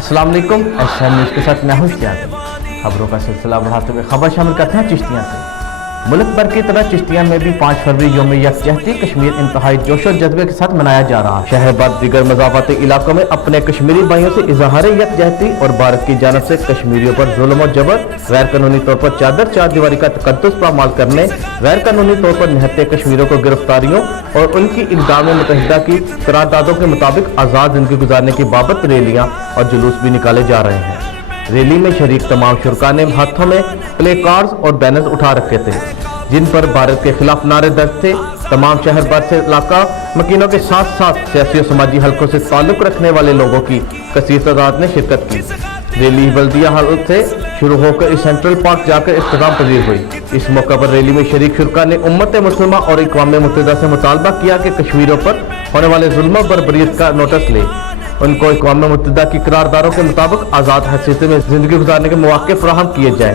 अस्सलाम वालेकुम। एशएम न्यूज़ के साथ मैं हूं सियाद। खबरों का सिलसिला बढ़ाते हुए खबर शामिल करते हैं चिश्तियाँ से। मुल्क भर की तरह चिश्तियाँ में भी 5 फरवरी यौम यकजहती कश्मीर इंतहाई जोश और जज्बे के साथ मनाया जा रहा है। शहर बाद दीगर मज़ाफ़ाती इलाकों में अपने कश्मीरी भाइयों से इज़हार यकजहती और भारत की जानब से कश्मीरियों पर जुल्म और जबर, गैर कानूनी तौर पर चार दीवारी का तकद्दुस पामाल करने, गैर कानूनी तौर पर निहत्ते कश्मीरियों को गिरफ्तारियों और उनकी इक़दाम मुत्तहिदा की करारदादों के मुताबिक आज़ाद ज़िंदगी गुजारने की बाबत रैलियाँ और जुलूस भी निकाले जा रहे हैं। रैली में शरीक तमाम शुरका ने हाथों में प्ले कार्ड्स और बैनर्स उठा रखे थे, जिन पर भारत के खिलाफ नारे दर्ज थे। तमाम शहर भर से इलाका मकीनों के साथ साथ सियासी और समाजी हलकों से ताल्लुक रखने वाले लोगों की कसीर तादाद ने शिरकत की। रैली बल्दिया हल से शुरू होकर इस सेंट्रल पार्क जाकर इख्तिताम पजीर हुई। इस मौके पर रैली में शरीक शुरका ने उम्मत मुस्लिमा और अक़वाम मुत्तहिदा से मुतालबा किया कि कश्मीरियों पर होने वाले जुल्म और बर्बरियत का नोटिस ले, उनको अक़वाम मुत्तहिदा की करारदारों के मुताबिक आज़ाद हैसियत में ज़िंदगी गुजारने के मौके फराहम किए जाए